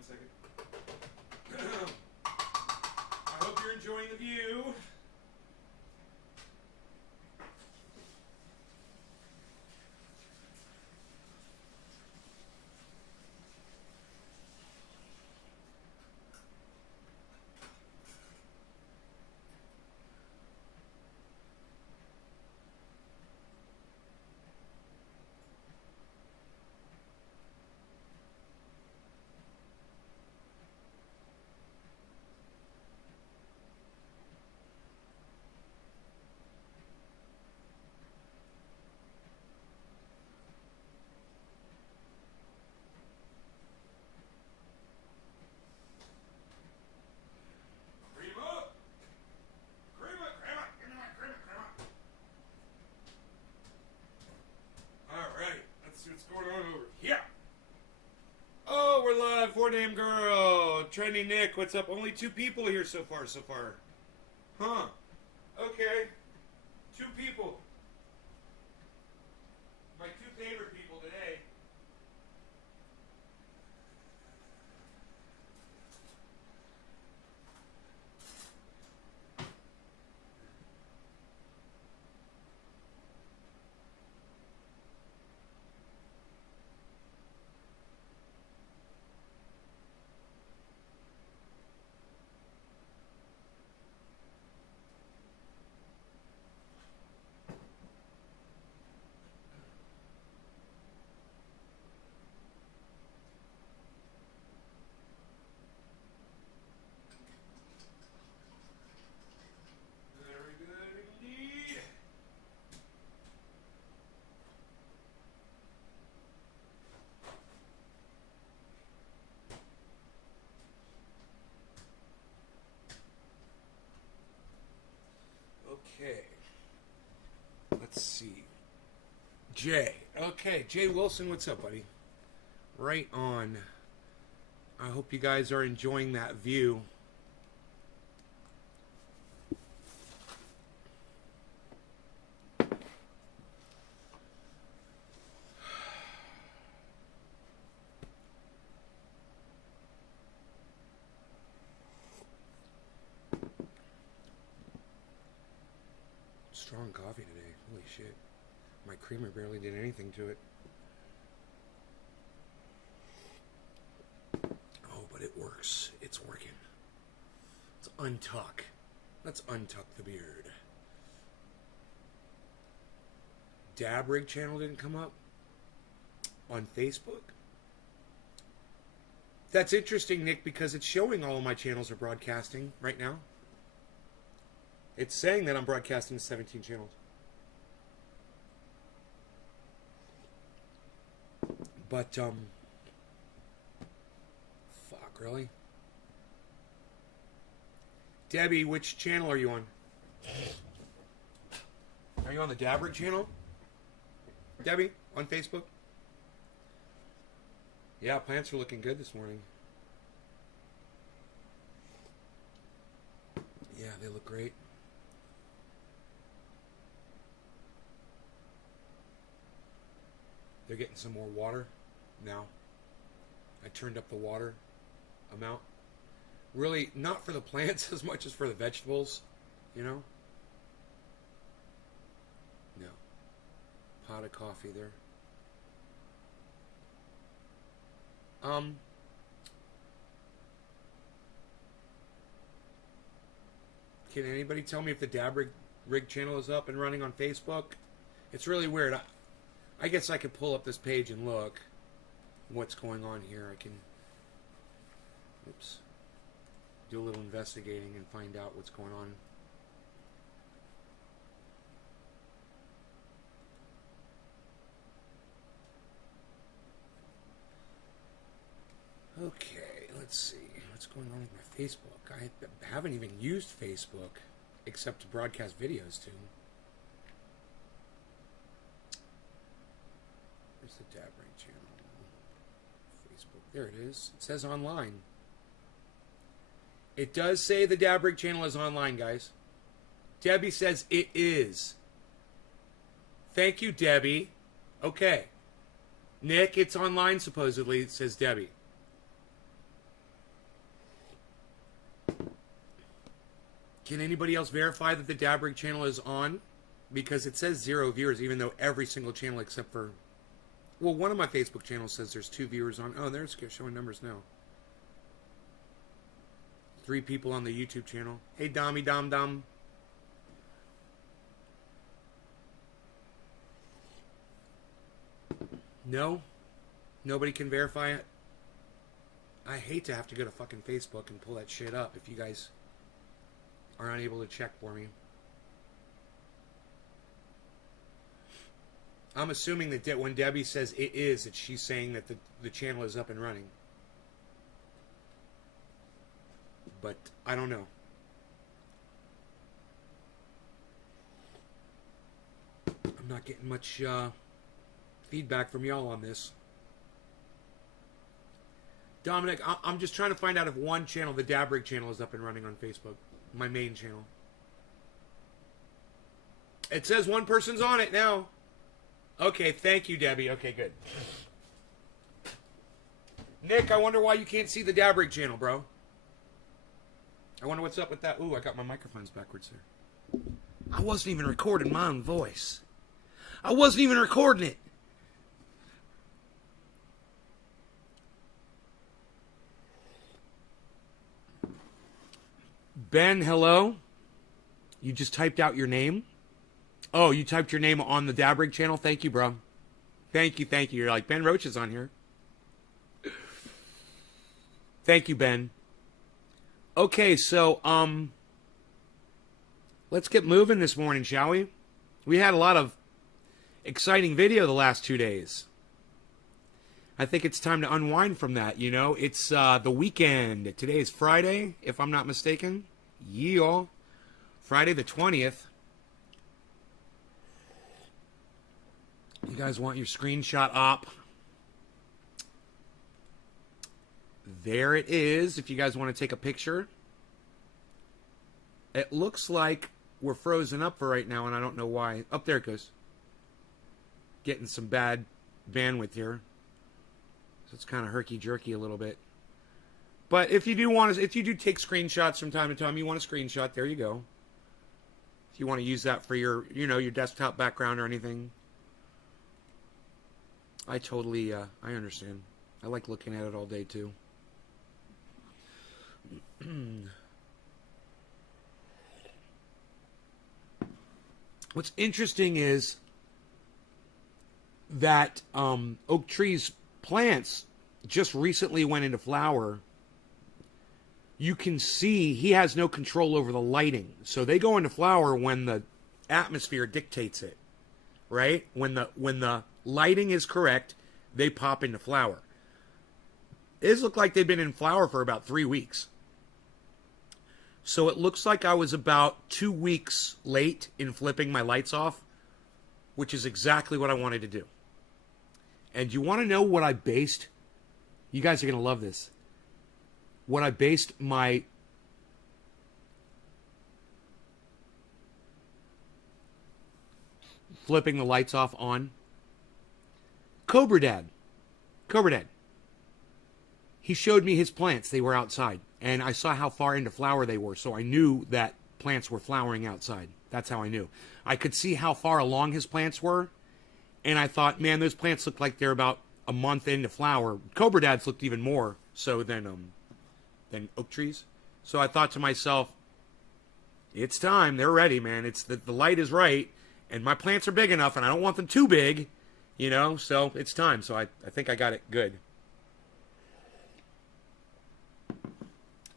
one second. I hope you're enjoying the view. Four Name Girl, Trendy Nick, what's up? Only 2 people here so far. Huh. Okay. 2 people. My 2 favorite people today. Okay. Let's see. Jay. Okay, Jay Wilson, what's up, buddy? Right on. I hope you guys are enjoying that view. Strong coffee today. Holy shit. My creamer barely did anything to it. Oh, but it works. It's working. Let's untuck. Let's untuck the beard. Dab Rig channel didn't come up on Facebook. That's interesting, Nick, because it's showing all of my channels are broadcasting right now. It's saying that I'm broadcasting to 17 channels. But, fuck, really? Debbie, which channel are you on? Are you on the Dab Rig channel? Debbie, on Facebook? Yeah, plants are looking good this morning. Yeah, they look great. They're getting some more water now. I turned up the water amount. Really, not for the plants as much as for the vegetables, you know? No. Pot of coffee there. Can anybody tell me if the Dab Rig channel is up and running on Facebook? It's really weird. I guess I could pull up this page and look what's going on here. I can, oops, do a little investigating and find out what's going on. Okay, let's see. What's going on with my Facebook? I haven't even used Facebook except to broadcast videos to. Where's the Dab Rig channel? Facebook. There it is. It says online. It does say the Dab Rig channel is online, guys. Debbie says it is. Thank you, Debbie. Okay. Nick, it's online supposedly, says Debbie. Can anybody else verify that the Dabrig channel is on? Because it says 0 viewers, even though every single channel except for... Well, one of my Facebook channels says there's 2 viewers on. Oh, there's showing numbers now. 3 people on the YouTube channel. Hey, Dommy Dom Dom. No? Nobody can verify it? I hate to have to go to fucking Facebook and pull that shit up if you guys are unable to check for me. I'm assuming that when Debbie says it is, that she's saying that the channel is up and running. But I don't know. I'm not getting much feedback from y'all on this. Dominic, I'm just trying to find out if one channel, the Dabrig channel, is up and running on Facebook. My main channel. It says one person's on it now. Okay, thank you, Debbie. Okay, good. Nick, I wonder why you can't see the Dabrig channel, bro. I wonder what's up with that. Ooh, I got my microphones backwards there. I wasn't even recording my own voice. I wasn't even recording it. Ben, hello. You just typed out your name? Oh, you typed your name on the Dabrig channel? Thank you, bro. Thank you, thank you. You're like, Ben Roach is on here. Thank you, Ben. Okay, so, let's get moving this morning, shall we? We had a lot of exciting video the last 2 days. I think it's time to unwind from that, you know? It's the weekend. Today is Friday, if I'm not mistaken. Yeah. Friday the 20th. You guys want your screenshot up? There it is, if you guys want to take a picture. It looks like we're frozen up for right now, and I don't know why. Up there it goes. Getting some bad bandwidth here. So it's kind of herky-jerky a little bit. But if you do take screenshots from time to time, you want a screenshot, there you go. If you want to use that for your, your desktop background or anything. I totally, I understand. I like looking at it all day, too. What's interesting is that Oak Tree's plants just recently went into flower. You can see he has no control over the lighting. So they go into flower when the atmosphere dictates it, right? When the lighting is correct, they pop into flower. These look like they've been in flower for about 3 weeks. So it looks like I was about 2 weeks late in flipping my lights off, which is exactly what I wanted to do. And you want to know what I based? You guys are going to love this. What I based my flipping the lights off on? Cobra Dad. He showed me his plants. They were outside. And I saw how far into flower they were. So I knew that plants were flowering outside. That's how I knew. I could see how far along his plants were. And I thought, man, those plants look like they're about a month into flower. Cobra Dad's looked even more so than Oak Trees. So I thought to myself, it's time. They're ready, man. It's the light is right. And my plants are big enough, and I don't want them too big, so it's time. So I think I got it good.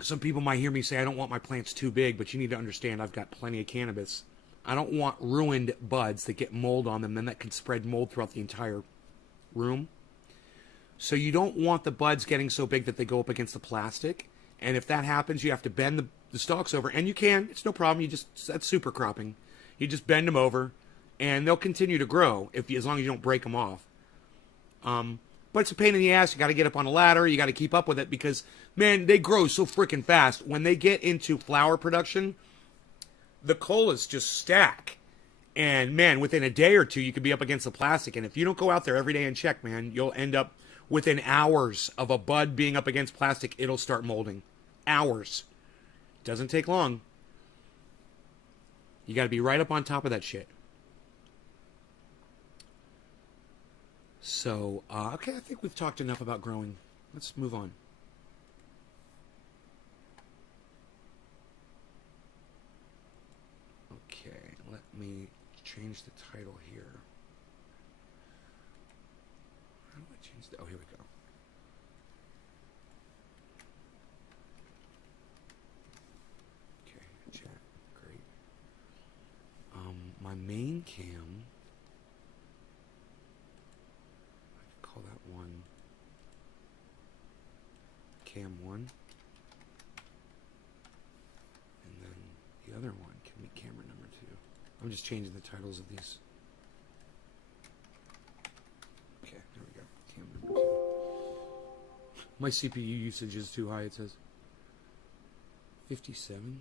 Some people might hear me say I don't want my plants too big, but you need to understand I've got plenty of cannabis. I don't want ruined buds that get mold on them, then that can spread mold throughout the entire room. So you don't want the buds getting so big that they go up against the plastic. And if that happens, you have to bend the stalks over. And you can. It's no problem. That's super cropping. You just bend them over, and they'll continue to grow as long as you don't break them off. But it's a pain in the ass. You got to get up on a ladder. You got to keep up with it because, man, they grow so freaking fast. When they get into flower production, the colas just stack. And, man, within a day or two, you could be up against the plastic. And if you don't go out there every day and check, man, you'll end up within hours of a bud being up against plastic, it'll start molding. Hours. Doesn't take long. You got to be right up on top of that shit. So, okay, I think we've talked enough about growing. Let's move on. Okay, let me change the title here. How do I change the... Oh, here we go. Okay, chat. Great. My main cam... Call that one cam 1, and then the other one can be camera number 2. I'm just changing the titles of these. Okay, there we go. Cam number 2. My CPU usage is too high, it says. 57?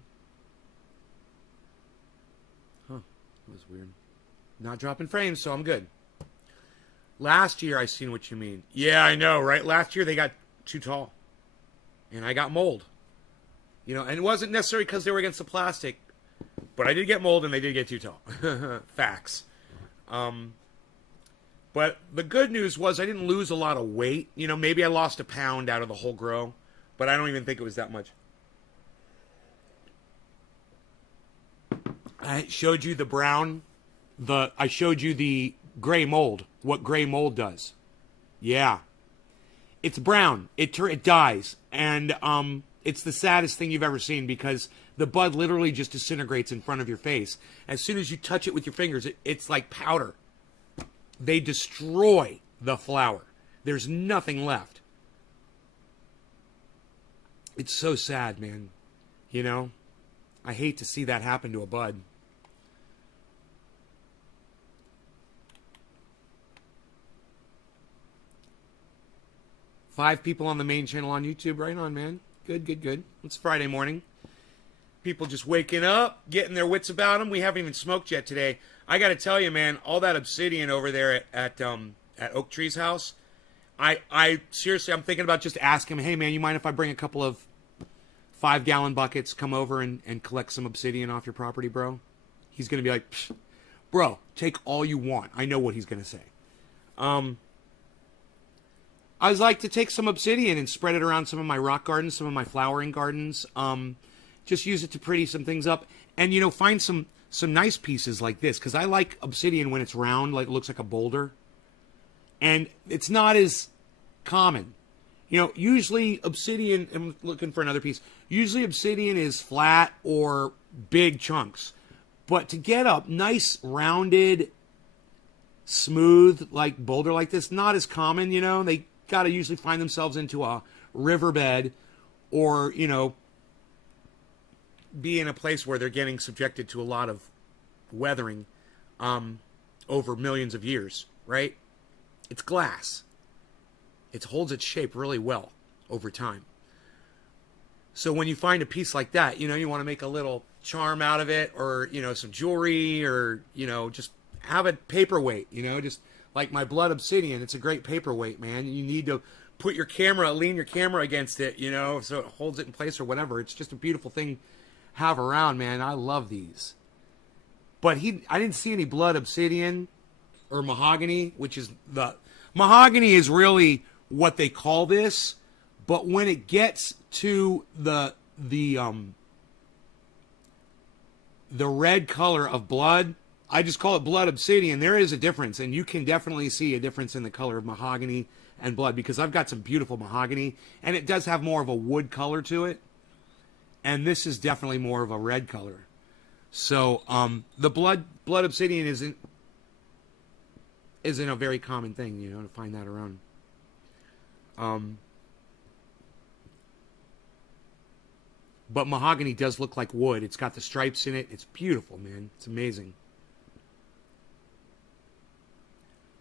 Huh, that was weird. Not dropping frames, so I'm good. Last year, I seen what you mean. Yeah, I know, right? Last year, they got too tall. And I got mold. You know, and it wasn't necessarily because they were against the plastic. But I did get mold, and they did get too tall. Facts. But the good news was I didn't lose a lot of weight. You know, maybe I lost a pound out of the whole grow. But I don't even think it was that much. I showed you the brown. I showed you the gray mold. What gray mold does. Yeah. It's brown. It dies. And it's the saddest thing you've ever seen because the bud literally just disintegrates in front of your face. As soon as you touch it with your fingers, it's like powder. They destroy the flower. There's nothing left. It's so sad, man. You know? I hate to see that happen to a bud. Five people on the main channel on YouTube. Right on, man. Good, good, good. It's Friday morning. People just waking up, getting their wits about them. We haven't even smoked yet today. I got to tell you, man, all that obsidian over there at Oak Tree's house, I seriously, I'm thinking about just asking him, hey, man, you mind if I bring a couple of 5-gallon buckets, come over and collect some obsidian off your property, bro? He's going to be like, bro, take all you want. I know what he's going to say. I was like to take some obsidian and spread it around some of my rock gardens, some of my flowering gardens. Just use it to pretty some things up. And, you know, find some nice pieces like this. Because I like obsidian when it's round, like it looks like a boulder. And it's not as common. You know, usually obsidian, I'm looking for another piece. Usually obsidian is flat or big chunks. But to get up nice, rounded, smooth, like boulder like this, not as common, you know. They got to usually find themselves into a riverbed or, you know, be in a place where they're getting subjected to a lot of weathering over millions of years, right? It's glass. It holds its shape really well over time. So when you find a piece like that, you know, you want to make a little charm out of it or, you know, some jewelry or, you know, just have a paperweight, you know, just like my blood obsidian. It's a great paperweight, man. You need to put your camera, lean your camera against it, you know, so it holds it in place or whatever. It's just a beautiful thing to have around, man. I love these. But I didn't see any blood obsidian or mahogany, which is mahogany is really what they call this. But when it gets to the red color of blood, I just call it blood obsidian. There is a difference, and you can definitely see a difference in the color of mahogany and blood because I've got some beautiful mahogany, and it does have more of a wood color to it, and this is definitely more of a red color. So the blood obsidian isn't a very common thing, you know, to find that around. But mahogany does look like wood. It's got the stripes in it. It's beautiful, man. It's amazing.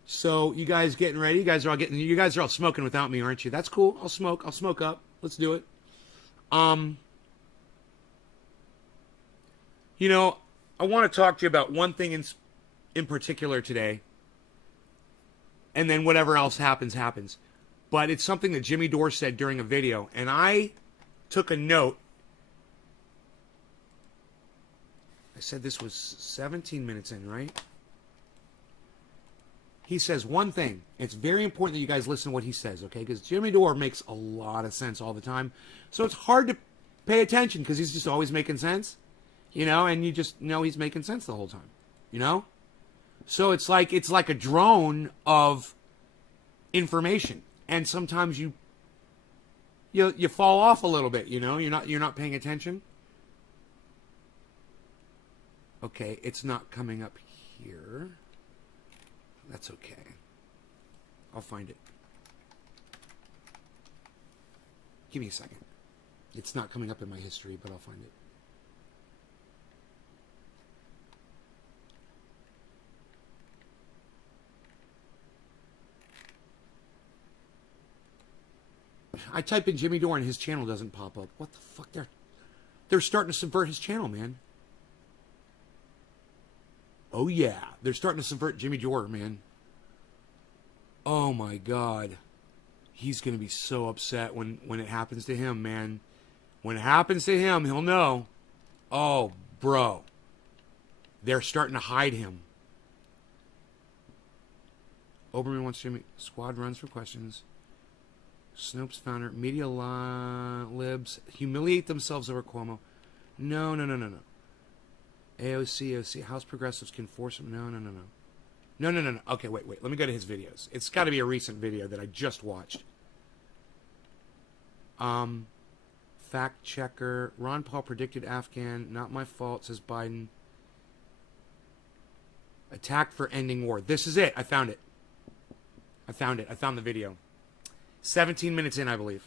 So you guys getting ready? You guys are all smoking without me, aren't you? That's cool. I'll smoke up. Let's do it. You know, I want to talk to you about one thing in particular today. And then whatever else happens. But it's something that Jimmy Dore said during a video, and I took a note. said this was 17 minutes in, right? He says one thing. It's very important that you guys listen to what he says, okay? Because Jimmy Dore makes a lot of sense all the time. So it's hard to pay attention because he's just always making sense, you know, and you just know he's making sense the whole time, you know? So it's like a drone of information. And sometimes you fall off a little bit, you know? You're not paying attention. Okay, it's not coming up here. That's okay. I'll find it. Give me a second. It's not coming up in my history, but I'll find it. I type in Jimmy Dore and his channel doesn't pop up. What the fuck? They're starting to subvert his channel, man. Oh yeah, they're starting to subvert Jimmy Dore, man. Oh my God. He's going to be so upset when it happens to him, man. When it happens to him, he'll know. Oh, bro. They're starting to hide him. Oberman wants Jimmy. Squad runs for questions. Snopes founder. Media libs humiliate themselves over Cuomo. No. AOC. House progressives can force him. No. Okay, wait. Let me go to his videos. It's got to be a recent video that I just watched. Fact checker. Ron Paul predicted Afghan. Not my fault, says Biden. Attack for ending war. This is it. I found it. I found the video. 17 minutes in, I believe.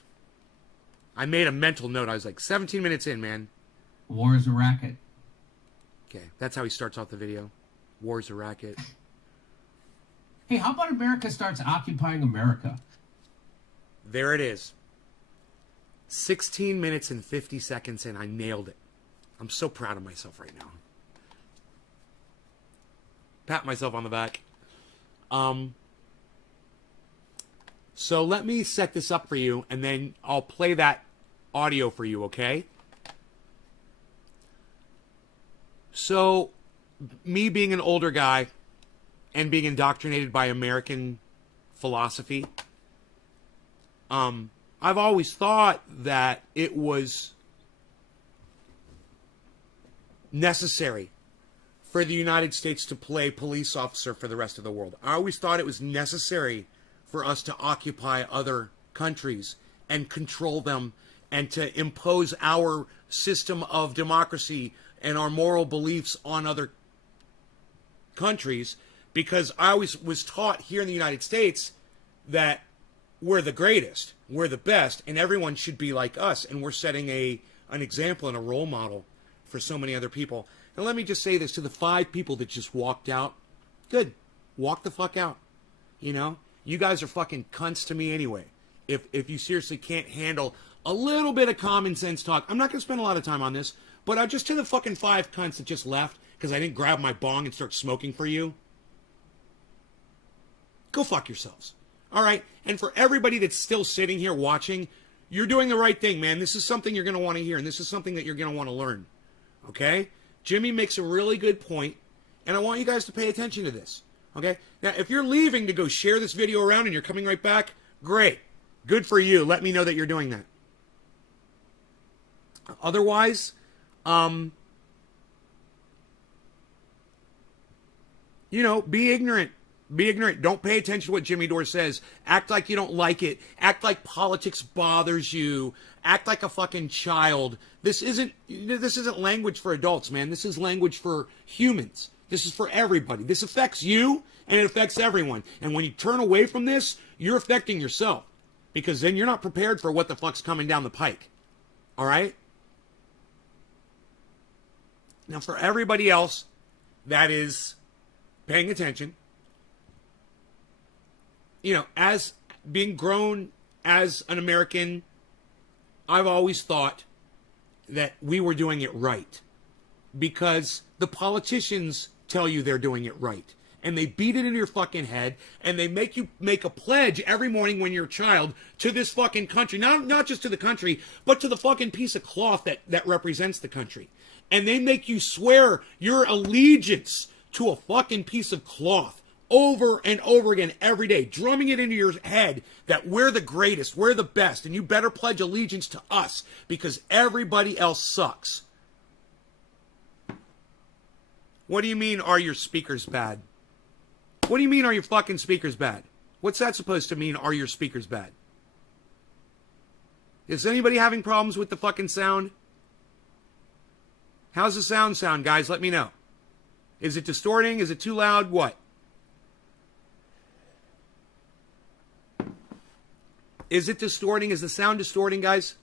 I made a mental note. I was like, 17 minutes in, man. War is a racket. Okay, that's how he starts off the video. War is a racket. Hey, how about America starts occupying America? There it is. 16 minutes and 50 seconds in. I nailed it. I'm so proud of myself right now. Pat myself on the back. So let me set this up for you, and then I'll play that audio for you, okay? So, me being an older guy and being indoctrinated by American philosophy, I've always thought that it was necessary for the United States to play police officer for the rest of the world. I always thought it was necessary for us to occupy other countries and control them and to impose our system of democracy and our moral beliefs on other countries, because I always was taught here in the United States that we're the greatest, we're the best, and everyone should be like us, and we're setting an example and a role model for so many other people. And let me just say this to the 5 people that just walked out. Good. Walk the fuck out. You know? You guys are fucking cunts to me anyway. If you seriously can't handle a little bit of common sense talk. I'm not going to spend a lot of time on this, but just to the fucking 5 cunts that just left because I didn't grab my bong and start smoking for you. Go fuck yourselves. All right? And for everybody that's still sitting here watching, you're doing the right thing, man. This is something you're going to want to hear, and this is something that you're going to want to learn. Okay? Jimmy makes a really good point, and I want you guys to pay attention to this. Okay? Now, if you're leaving to go share this video around and you're coming right back, great. Good for you. Let me know that you're doing that. Otherwise, be ignorant. Be ignorant. Don't pay attention to what Jimmy Dore says. Act like you don't like it. Act like politics bothers you. Act like a fucking child. This isn't language for adults, man. This is language for humans. This is for everybody. This affects you, and it affects everyone. And when you turn away from this, you're affecting yourself. Because then you're not prepared for what the fuck's coming down the pike. All right? Now, for everybody else that is paying attention, as being grown as an American, I've always thought that we were doing it right. Because the politicians tell you they're doing it right. and they beat it into your fucking head, and they make you make a pledge every morning when you're a child to this fucking country. Not just to the country, but to the fucking piece of cloth that represents the country. And they make you swear your allegiance to a fucking piece of cloth over and over again every day, drumming it into your head that we're the greatest, we're the best, and you better pledge allegiance to us because everybody else sucks. What do you mean, are your speakers bad? What do you mean, are your fucking speakers bad? What's that supposed to mean, are your speakers bad? Is anybody having problems with the fucking sound? How's the sound, guys? Let me know. Is it distorting? Is it too loud? What? Is it distorting? Is the sound distorting, guys?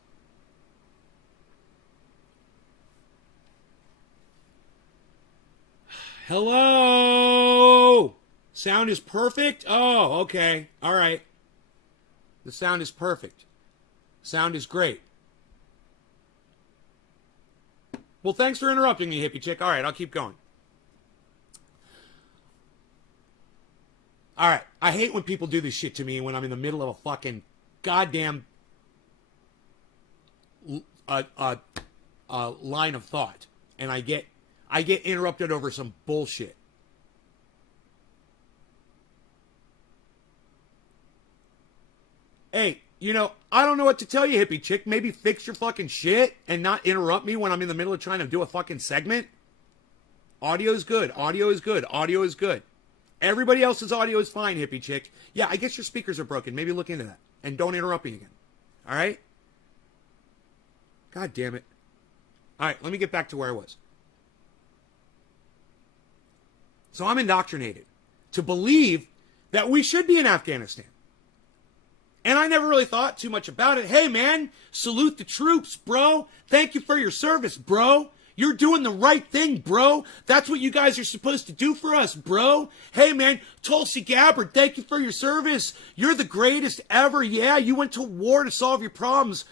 Hello? Sound is perfect? Oh, okay. All right. The sound is perfect. Sound is great. Well, thanks for interrupting me, hippie chick. All right, I'll keep going. All right. I hate when people do this shit to me when I'm in the middle of a fucking goddamn line of thought, and I get interrupted over some bullshit. Hey, you know, I don't know what to tell you, hippie chick. Maybe fix your fucking shit and not interrupt me when I'm in the middle of trying to do a fucking segment. Audio is good. Audio is good. Audio is good. Everybody else's audio is fine, hippie chick. Yeah, I guess your speakers are broken. Maybe look into that. And don't interrupt me again. All right? God damn it. All right, let me get back to where I was. So I'm indoctrinated to believe that we should be in Afghanistan. And I never really thought too much about it. Hey, man, salute the troops, bro. Thank you for your service, bro. You're doing the right thing, bro. That's what you guys are supposed to do for us, bro. Hey, man, Tulsi Gabbard, thank you for your service. You're the greatest ever. Yeah, you went to war to solve your problems.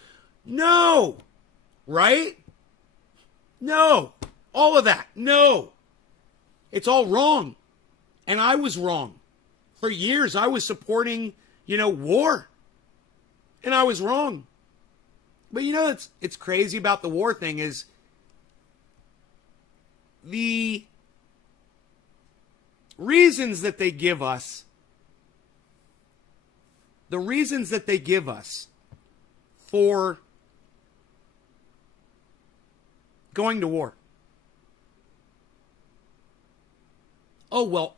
No. Right? No. All of that. No. It's all wrong. And I was wrong. For years, I was supporting, war. And I was wrong. But it's crazy about the war thing is the reasons that they give us for going to war. Oh, well,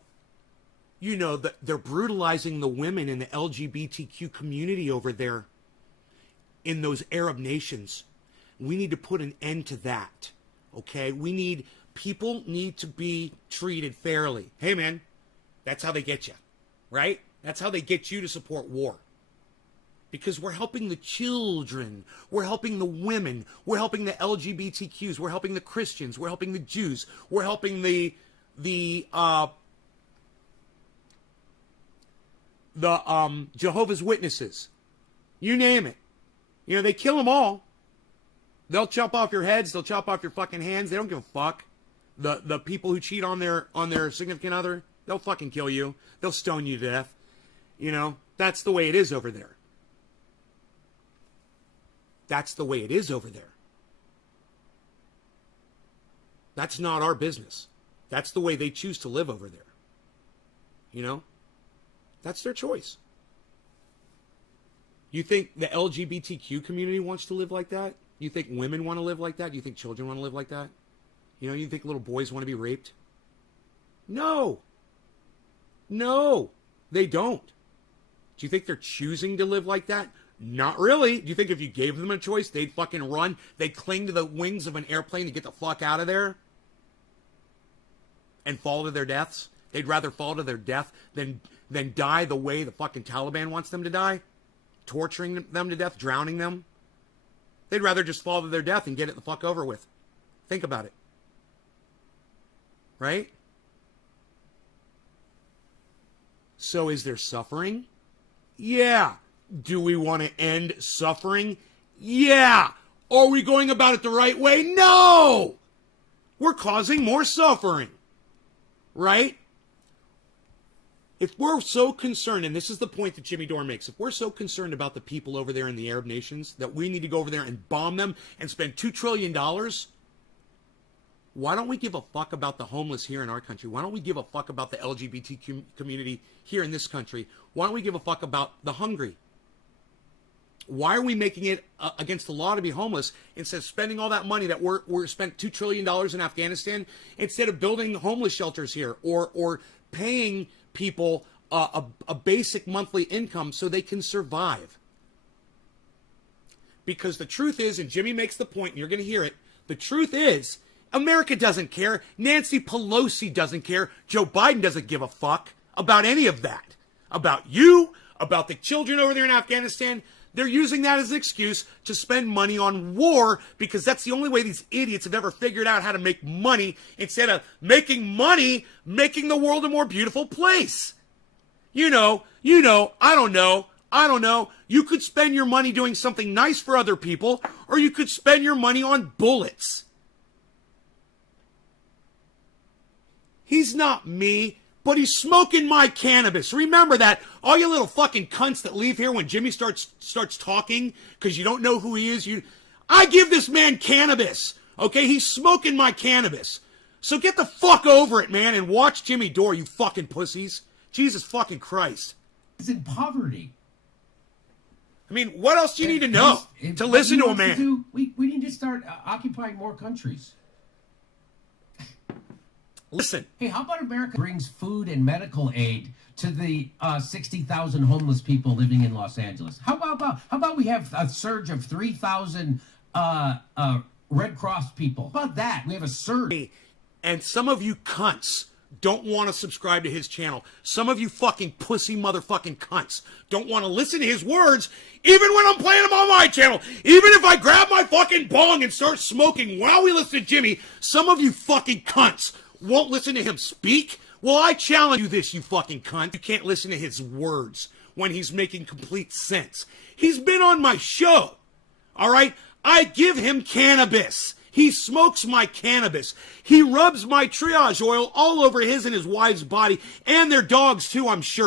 they're brutalizing the women in the LGBTQ community over there in those Arab nations. We need to put an end to that. Okay? People need to be treated fairly. Hey, man, that's how they get you, right? That's how they get you to support war. Because we're helping the children. We're helping the women. We're helping the LGBTQs. We're helping the Christians. We're helping the Jews. We're helping the Jehovah's Witnesses. You name it. They kill them all. They'll chop off your heads. They'll chop off your fucking hands. They don't give a fuck. The people who cheat on their significant other, they'll fucking kill you. They'll stone you to death. That's the way it is over there. That's the way it is over there. That's not our business. That's the way they choose to live over there. That's their choice. You think the LGBTQ community wants to live like that? You think women want to live like that? You think children want to live like that? You think little boys want to be raped? No. No, they don't. Do you think they're choosing to live like that? Not really. Do you think if you gave them a choice, they'd fucking run? They'd cling to the wings of an airplane to get the fuck out of there? And fall to their deaths? They'd rather fall to their death than die the way the fucking Taliban wants them to die? Torturing them to death, drowning them? They'd rather just fall to their death and get it the fuck over with. Think about it. Right? So is there suffering? Yeah. Do we want to end suffering? Yeah. Are we going about it the right way? No. We're causing more suffering. Right? If we're so concerned, and this is the point that Jimmy Dore makes, if we're so concerned about the people over there in the Arab nations that we need to go over there and bomb them and spend $2 trillion, why don't we give a fuck about the homeless here in our country? Why don't we give a fuck about the LGBT community here in this country? Why don't we give a fuck about the hungry? Why are we making it against the law to be homeless instead of spending all that money that we're spent $2 trillion in Afghanistan, instead of building homeless shelters here or paying people a basic monthly income so they can survive? Because the truth is, and Jimmy makes the point, and you're going to hear it, the truth is, America doesn't care. Nancy Pelosi doesn't care. Joe Biden doesn't give a fuck about any of that. About you, about the children over there in Afghanistan. They're using that as an excuse to spend money on war because that's the only way these idiots have ever figured out how to make money, instead of making money, making the world a more beautiful place. I don't know. You could spend your money doing something nice for other people, or you could spend your money on bullets. He's not me, but he's smoking my cannabis. Remember that. All you little fucking cunts that leave here when Jimmy starts talking because you don't know who he is. I give this man cannabis. Okay, he's smoking my cannabis. So get the fuck over it, man, and watch Jimmy Dore, you fucking pussies. Jesus fucking Christ. Is in poverty. I mean, what else do you need to know to listen to a man? We need to start occupying more countries. Listen. Hey, how about America brings food and medical aid to the 60,000 homeless people living in Los Angeles? How about we have a surge of 3,000 Red Cross people? How about that? We have a surge. And some of you cunts don't want to subscribe to his channel. Some of you fucking pussy motherfucking cunts don't want to listen to his words, even when I'm playing them on my channel. Even if I grab my fucking bong and start smoking while we listen to Jimmy, some of you fucking cunts won't listen to him speak? Well, I challenge you this, you fucking cunt. You can't listen to his words when he's making complete sense. He's been on my show, all right? I give him cannabis. He smokes my cannabis. He rubs my triage oil all over his and his wife's body, and their dogs too, I'm sure.